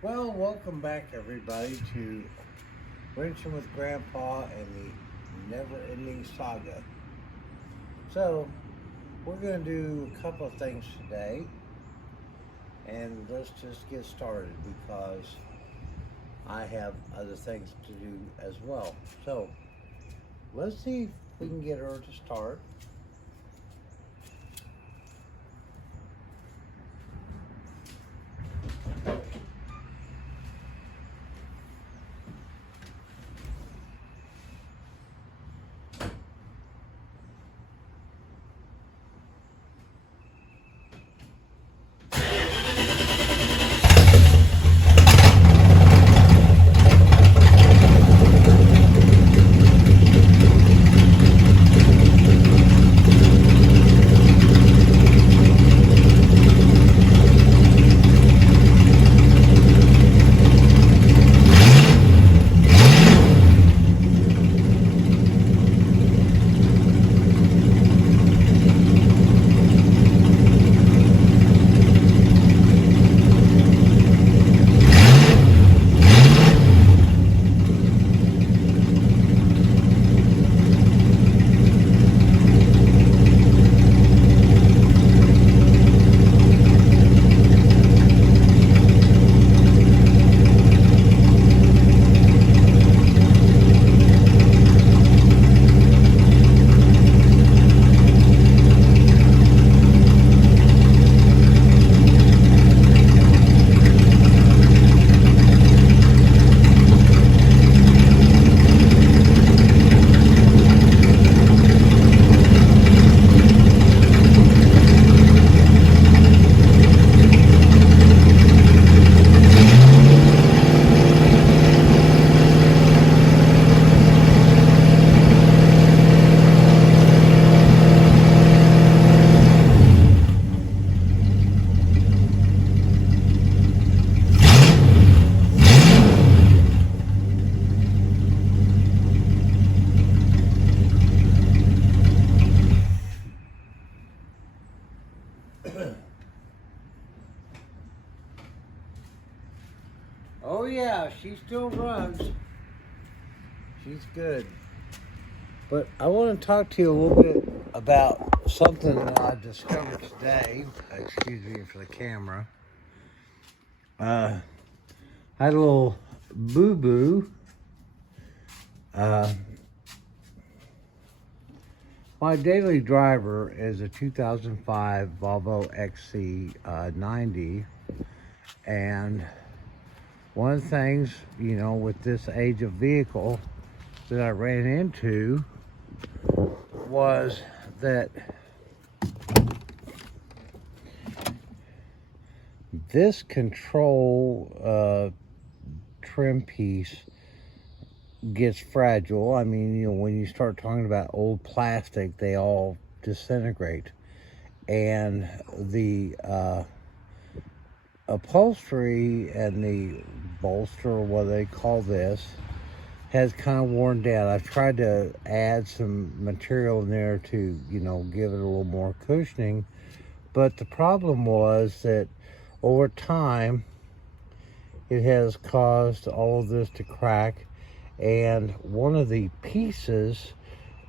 Well, welcome back everybody to Wrenching with Grandpa and the Never-Ending Saga. So, we're going to do a couple of things today, and let's just get started because I have other things to do as well. So, let's see if we can get her to start. Oh yeah, she still runs. She's good. But I want to talk to you a little bit about something that I discovered today. Excuse me for the camera. I had a little boo-boo. My daily driver is a 2005 Volvo XC90. And one of the things, with this age of vehicle that I ran into was that this control trim piece gets fragile. I mean, when you start talking about old plastic, they all disintegrate. And the upholstery and the bolster, or what they call this, has kind of worn down. I've tried to add some material in there to, give it a little more cushioning. But the problem was that over time, it has caused all of this to crack. And one of the pieces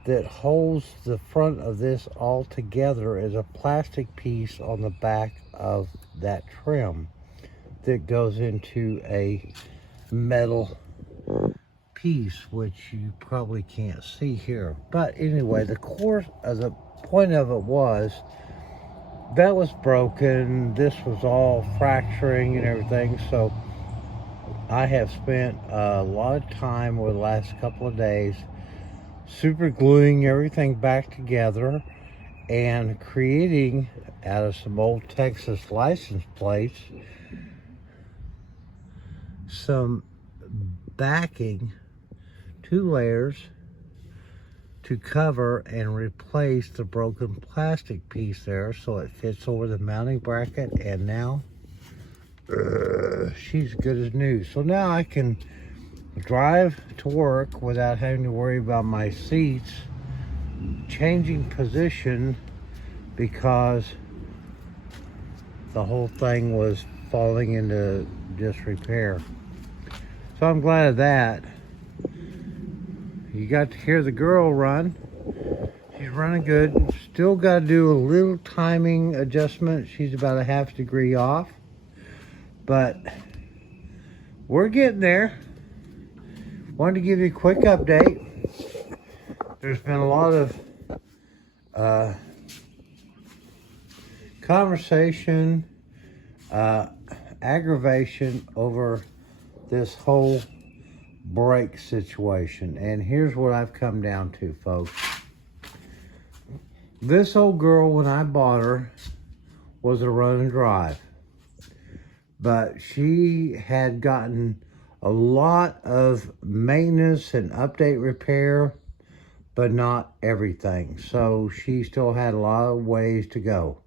that holds the front of this all together is a plastic piece on the back of that trim that goes into a metal piece, which you probably can't see here. But anyway, the point of it was that was broken. This was all fracturing and everything. So I have spent a lot of time over the last couple of days super gluing everything back together and creating out of some old Texas license plates some backing, 2 layers to cover and replace the broken plastic piece there so it fits over the mounting bracket. And now she's good as new. So now I can drive to work without having to worry about my seats changing position because the whole thing was falling into disrepair. So I'm glad of that. You got to hear the girl run. She's running good. Still got to do a little timing adjustment. She's about a half degree off. But we're getting there. Wanted to give you a quick update. There's been a lot of conversation, aggravation over this whole brake situation. And here's what I've come down to, folks. This old girl, when I bought her, was a run and drive. But she had gotten a lot of maintenance and update repair, but not everything. So she still had a lot of ways to go.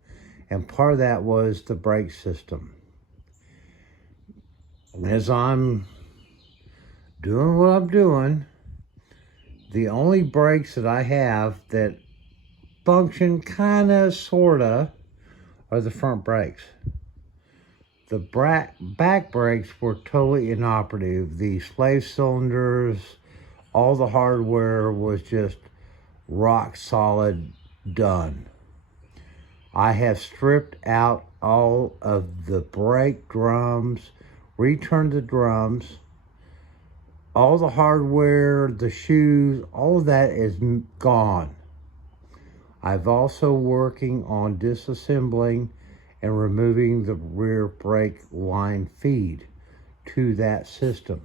And part of that was the brake system. As I'm doing what I'm doing, the only brakes that I have that function kinda, sorta, are the front brakes. The back brakes were totally inoperative. The slave cylinders, all the hardware was just rock solid done. I have stripped out all of the brake drums, returned the drums, all the hardware, the shoes, all of that is gone. I've also working on disassembling and removing the rear brake line feed to that system.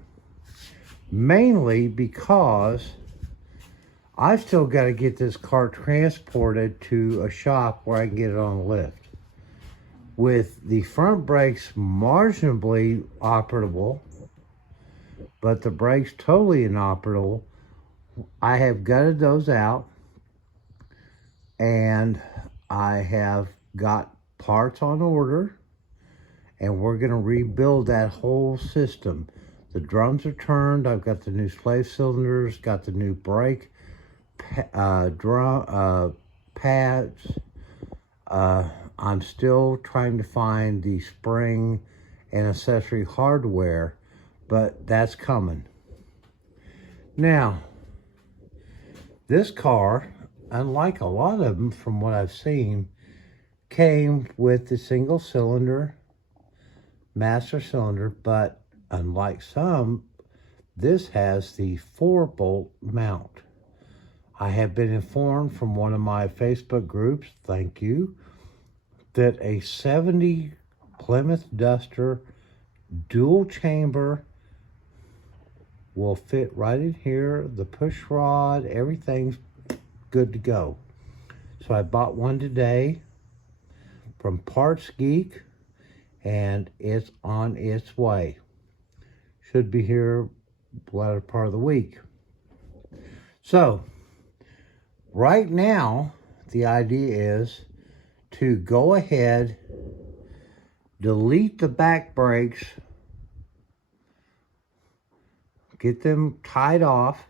Mainly because I've still got to get this car transported to a shop where I can get it on a lift. With the front brakes marginally operable, but the brakes totally inoperable, I have gutted those out, and I have got parts on order, and we're going to rebuild that whole system. The drums are turned. I've got the new slave cylinders, got the new brake pads. I'm still trying to find the spring and accessory hardware, but that's coming. Now, this car, unlike a lot of them from what I've seen, came with the single cylinder, master cylinder, but unlike some, this has the 4-bolt mount. I have been informed from one of my Facebook groups, thank you, that a 70 Plymouth Duster dual chamber will fit right in here. The push rod, everything's good to go. So I bought one today from Parts Geek, and it's on its way. Should be here latter part of the week. So right now, the idea is to go ahead, delete the back brakes, get them tied off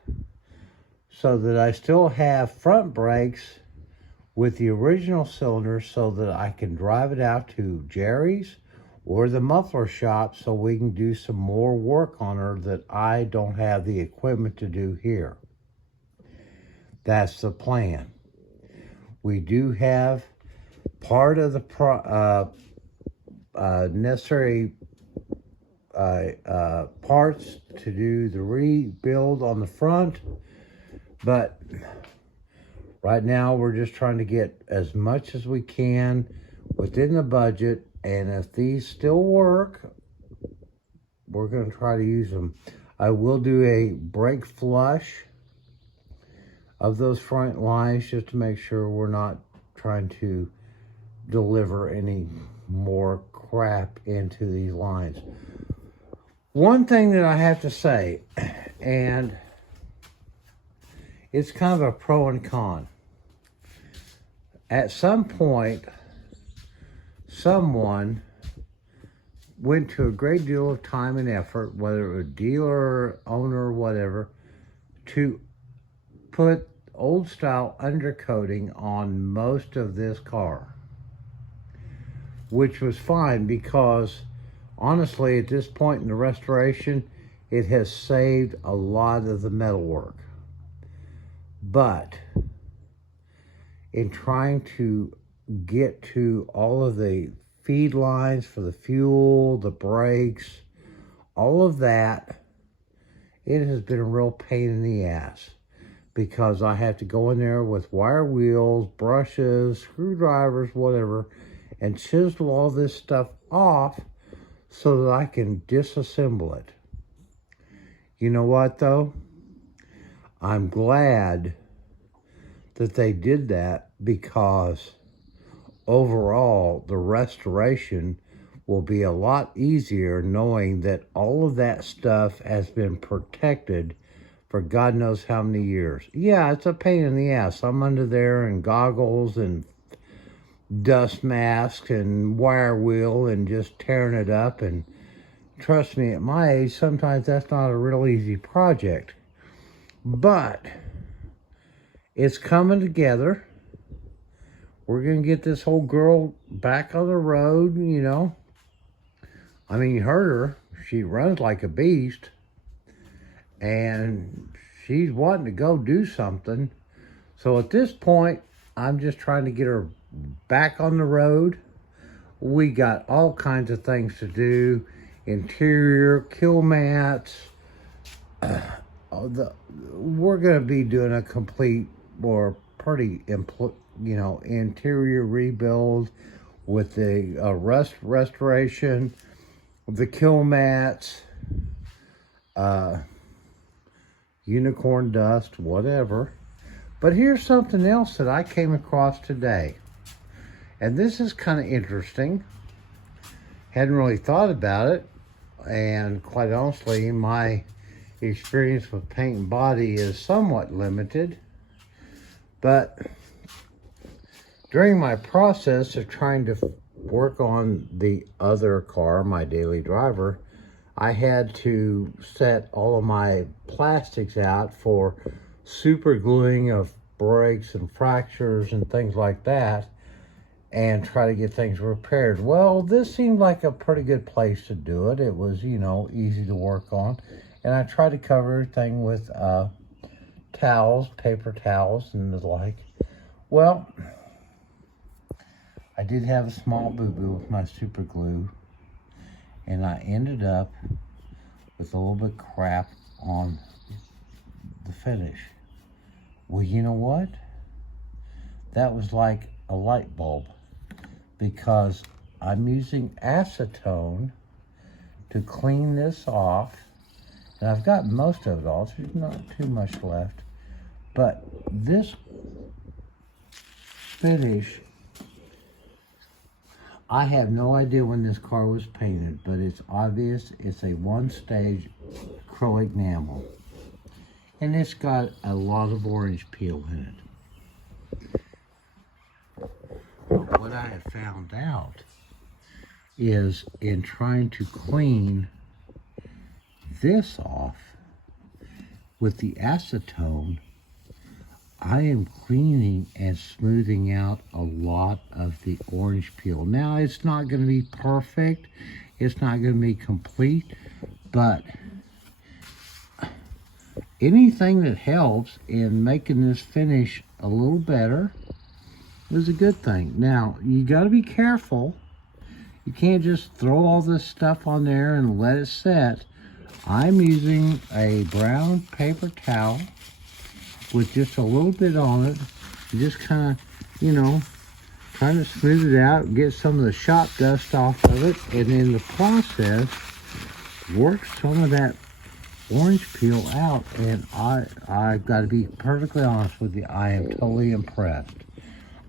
so that I still have front brakes with the original cylinder so that I can drive it out to Jerry's or the muffler shop so we can do some more work on her that I don't have the equipment to do here. That's the plan. We do have part of the necessary parts to do the rebuild on the front, but right now we're just trying to get as much as we can within the budget, and if these still work, we're going to try to use them. I will do a brake flush of those front lines just to make sure we're not trying to deliver any more crap into these lines. One thing that I have to say, and it's kind of a pro and con. At some point, someone went to a great deal of time and effort, whether it was dealer, owner, whatever, to put old style undercoating on most of this car, which was fine because Honestly, at this point in the restoration, it has saved a lot of the metalwork. But in trying to get to all of the feed lines for the fuel, the brakes, all of that, it has been a real pain in the ass, because I have to go in there with wire wheels, brushes, screwdrivers, whatever, and chisel all this stuff off so that I can disassemble it. You know what, though? I'm glad that they did that, because overall the restoration will be a lot easier knowing that all of that stuff has been protected for God knows how many years. Yeah, it's a pain in the ass. I'm under there in goggles and dust masks and wire wheel and just tearing it up. And trust me, at my age, sometimes that's not a real easy project. But it's coming together. We're going to get this whole girl back on the road, you know. I mean, you heard her. She runs like a beast. And she's wanting to go do something. So at this point, I'm just trying to get her back on the road. We got all kinds of things to do. Interior, kill mats. We're going to be doing a complete or pretty, interior rebuild with the restoration, the kill mats, unicorn dust, whatever. But here's something else that I came across today. And this is kind of interesting. Hadn't really thought about it. And quite honestly, my experience with paint and body is somewhat limited. But during my process of trying to work on the other car, my daily driver, I had to set all of my plastics out for super gluing of breaks and fractures and things like that, and try to get things repaired. Well, this seemed like a pretty good place to do it. It was, easy to work on. And I tried to cover everything with towels, paper towels, and the like. Well, I did have a small boo-boo with my super glue, and I ended up with a little bit of crap on the finish. Well, you know what? That was like a light bulb, because I'm using acetone to clean this off, and I've got most of it off. There's not too much left, but this finish, I have no idea when this car was painted, but it's obvious it's a one-stage acrylic enamel. And it's got a lot of orange peel in it. What I have found out is, in trying to clean this off with the acetone, I am cleaning and smoothing out a lot of the orange peel. Now, it's not going to be perfect. It's not going to be complete, but anything that helps in making this finish a little better is a good thing. Now, you got to be careful. You can't just throw all this stuff on there and let it set. I'm using a brown paper towel with just a little bit on it, just kind of, trying to smooth it out, get some of the shop dust off of it, and in the process, work some of that orange peel out. And I've got to be perfectly honest with you, I am totally impressed.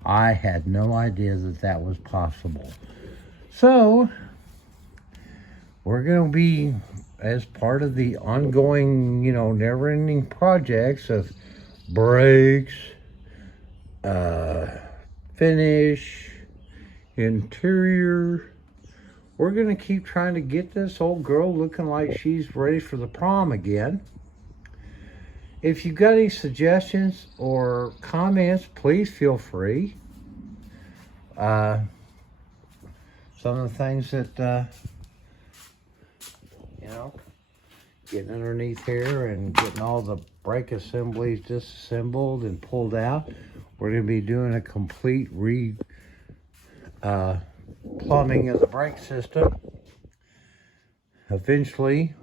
I had no idea that that was possible. So, we're going to be, as part of the ongoing, never-ending projects of brakes, finish, interior, we're going to keep trying to get this old girl looking like she's ready for the prom again. If you've got any suggestions or comments, please feel free. Some of the things that know, getting underneath here and getting all the brake assemblies disassembled and pulled out. We're going to be doing a complete plumbing of the brake system. Eventually,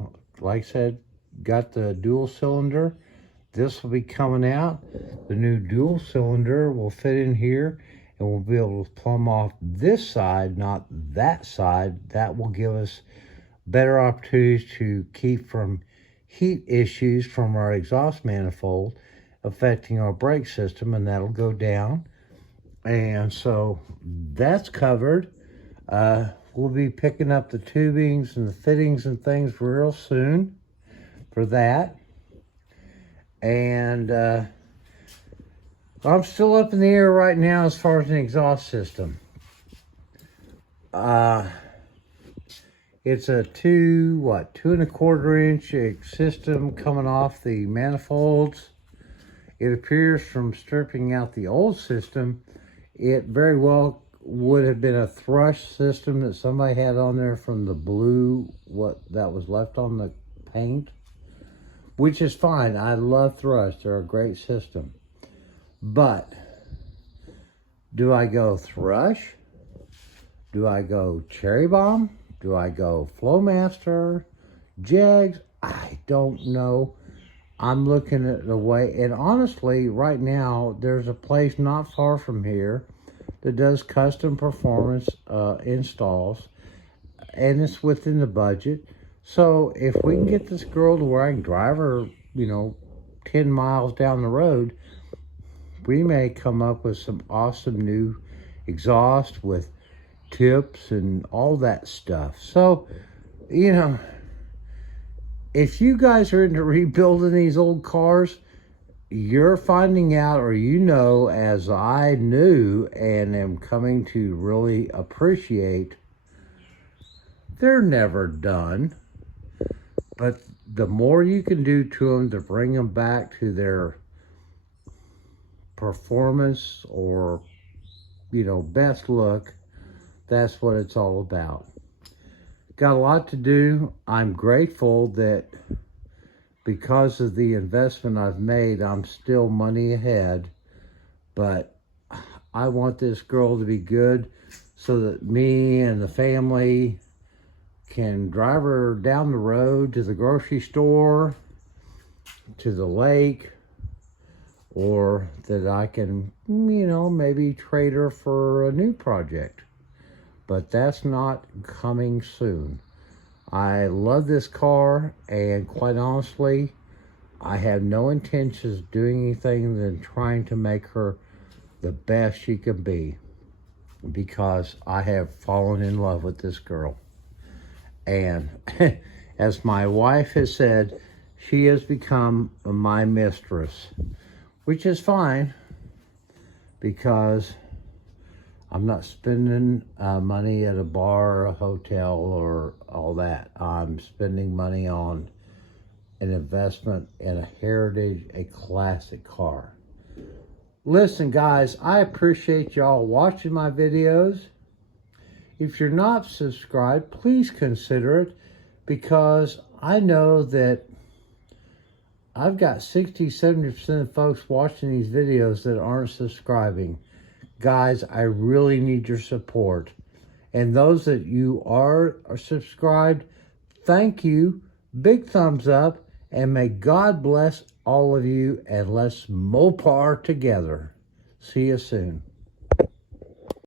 like I said, got the dual cylinder. This will be coming out. The new dual cylinder will fit in here, and we'll be able to plumb off this side, not that side. That will give us better opportunities to keep from heat issues from our exhaust manifold affecting our brake system, and that'll go down. And so that's covered. We'll be picking up the tubings and the fittings and things real soon for that. And I'm still up in the air right now as far as an exhaust system. It's a 2.25 inch system coming off the manifolds. It appears from stripping out the old system, it very well would have been a thrush system that somebody had on there from the blue, what that was left on the paint, which is fine. I love thrush. They're a great system. But do I go thrush? Do I go cherry bomb? Do I go Flowmaster? Jegs? I don't know. I'm looking at the way, and honestly, right now, there's a place not far from here that does custom performance installs, and it's within the budget. So if we can get this girl to where I can drive her, 10 miles down the road, we may come up with some awesome new exhaust with tips and all that stuff. So, if you guys are into rebuilding these old cars, you're finding out, or as I knew and am coming to really appreciate, they're never done. But the more you can do to them to bring them back to their performance or, best look, that's what it's all about. Got a lot to do. I'm grateful that because of the investment I've made, I'm still money ahead. But I want this girl to be good so that me and the family can drive her down the road to the grocery store, to the lake, or that I can, maybe trade her for a new project. But that's not coming soon. I love this car, and quite honestly, I have no intentions of doing anything than trying to make her the best she can be, because I have fallen in love with this girl. And as my wife has said, she has become my mistress, which is fine, because I'm not spending money at a bar or a hotel or all that. I'm spending money on an investment in a heritage, a classic car. Listen, guys, I appreciate y'all watching my videos. If you're not subscribed, please consider it, because I know that I've got 60-70% of folks watching these videos that aren't subscribing. Guys, I really need your support. And those that you are subscribed, thank you. Big thumbs up. And may God bless all of you. And let's Mopar together. See you soon.